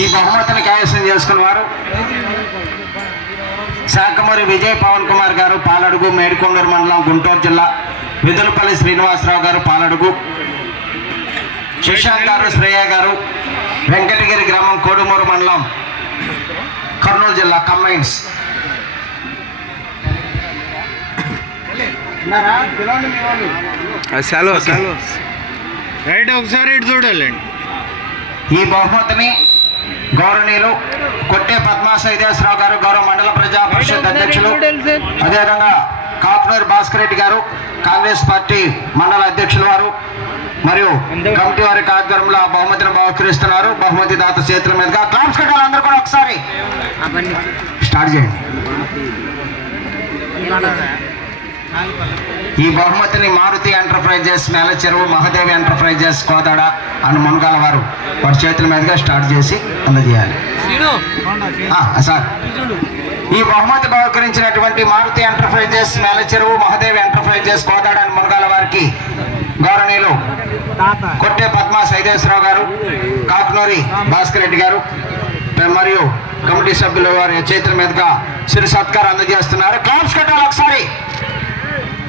ఈ బహుమతిని కైవసం చేసుకున్న వారు శాఖమూరి విజయ్ పవన్ కుమార్ గారు పాలడుగు మేడికొండూరు మండలం గుంటూరు జిల్లా విదులపల్లి శ్రీనివాసరావు గారు పాలడుగు. శశాంక్ గారు శ్రేయ గారు వెంకటగిరి గ్రామం కోడుమూరు మండలం కర్నూలు జిల్లా కంబైన్స్. సెలవు రైట్ ఒకసారి ఇటు చూడాలండి. ఈ బహుమతిని గౌరవనీయులు కొట్టే పద్మా సైదేశ్వరరావు గారు గౌరవ మండల ప్రజా పరిషత్ అధ్యక్షులు అదేవిధంగా కాపునూరు భాస్కర్ రెడ్డి గారు కాంగ్రెస్ పార్టీ మండల అధ్యక్షులు వారు మరియు కమిటీ వారి ఆధ్వర్యంలో ఆ బహుమతిని బహుకరిస్తున్నారు. బహుమతి దాత చేతుల మీదుగా క్లాప్స్ కట్టాలి అందరూ కూడా ఒకసారి. స్టార్ట్ చేయండి. ఈ బహుమతిని మారుతి ఎంటర్ప్రైజెస్ మేలచెరువు మహదేవి ఎంటర్ప్రైజెస్ కోదాడ అని మునగాల వారు వారి చేతుల మీదుగా స్టార్ట్ చేసి అందజేయాలి. సార్. ఈ బహుమతి బహుకరించినటువంటి మారుతి ఎంటర్ప్రైజెస్ మేలచెరువు మహదేవి ఎంటర్ప్రైజెస్ కోదాడ అని మునగాల వారికి గౌరవనీయులు కొట్టే పద్మా సైదేశ్వరరావు గారు కాకునూరి భాస్కర్ రెడ్డి గారు మరియు కమిటీ సభ్యులు వారి చేతుల మీదుగా సిరి సత్కారం అందజేస్తున్నారు. క్లాప్స్ కట్టాలి ఒకసారి.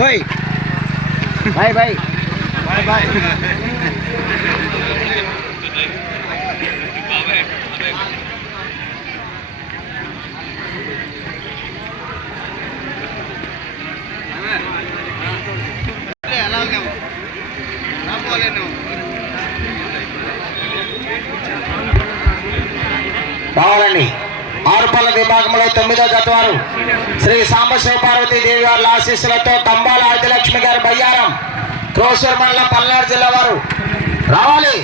ఓయ్ బాయ్ బాయ్ బాయ్ బాయ్ కావాలండి ఆరుపల్ల విభాగంలో తొమ్మిదో గతవారు శ్రీ సాంబశివ పార్వతీ దేవి వారి ఆశీస్సులతో కంబాల ఆదిలక్ష్మి గారి బయ్యారం క్రోసూర్ మండలం పల్నాడు జిల్లా వారు. రావాలి.